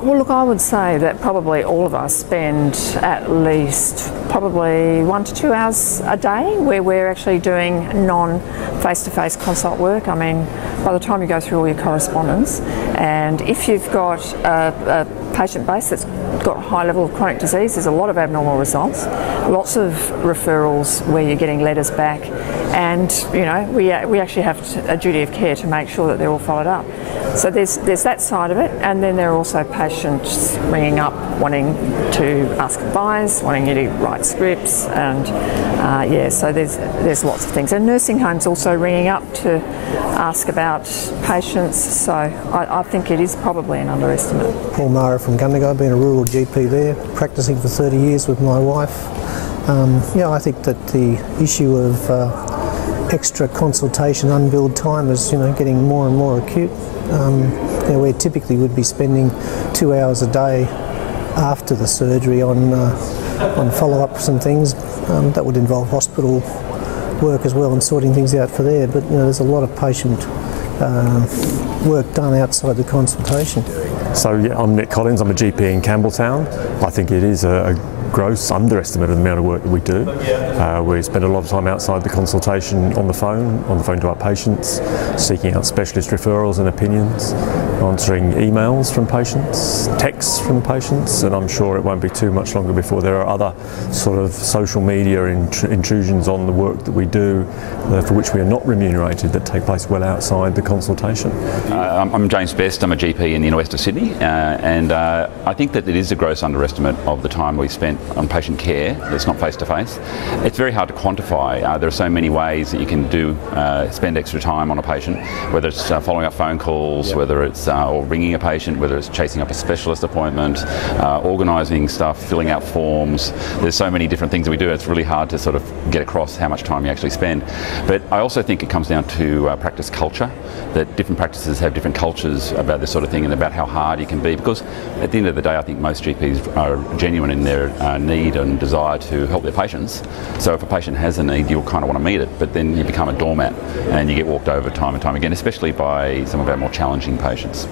Well, look, I would say that probably all of us spend at least probably 1 to 2 hours a day where we're actually doing non-face-to-face consult work. I mean, by the time you go through all your correspondence, and if you've got a patient base that's got a high level of chronic disease, there's a lot of abnormal results, lots of referrals where you're getting letters back, and you know we actually have a duty of care to make sure that they're all followed up. So there's that side of it, and then there are also patients ringing up wanting to ask advice, wanting you to write scripts, and yeah, so there's lots of things. And nursing homes also ringing up to ask about patients, so I think it is probably an underestimate. Paul Mara from Gundagai, been a rural GP there, practicing for 30 years with my wife. Yeah, I think that the issue of extra consultation, unbilled time is getting more and more acute. We typically would be spending 2 hours a day after the surgery on follow-ups and things. That would involve hospital work as well and sorting things out for there, but there's a lot of patient work done outside the consultation. So yeah, I'm Nick Collins, I'm a GP in Campbelltown. I think it is a gross underestimate of the amount of work that we do. We spend a lot of time outside the consultation on the phone to our patients, seeking out specialist referrals and opinions, answering emails from patients, texts from patients, and I'm sure it won't be too much longer before there are other sort of social media intrusions on the work that we do for which we are not remunerated that take place well outside the consultation. I'm James Best, I'm a GP in the inner west of Sydney, and I think that it is a gross underestimate of the time we spent on patient care that's not face-to-face. It's very hard to quantify. There are so many ways that you can spend extra time on a patient, whether it's following up phone calls, whether it's or ringing a patient, whether it's chasing up a specialist appointment, organising stuff, filling out forms. There's so many different things that we do. It's really hard to sort of get across how much time you actually spend. But I also think it comes down to practice culture, that different practices have different cultures about this sort of thing and about how hard you can be, because at the end of the day I think most GPs are genuine in their need and desire to help their patients. So if a patient has a need, you'll kind of want to meet it, but then you become a doormat and you get walked over time and time again, especially by some of our more challenging patients.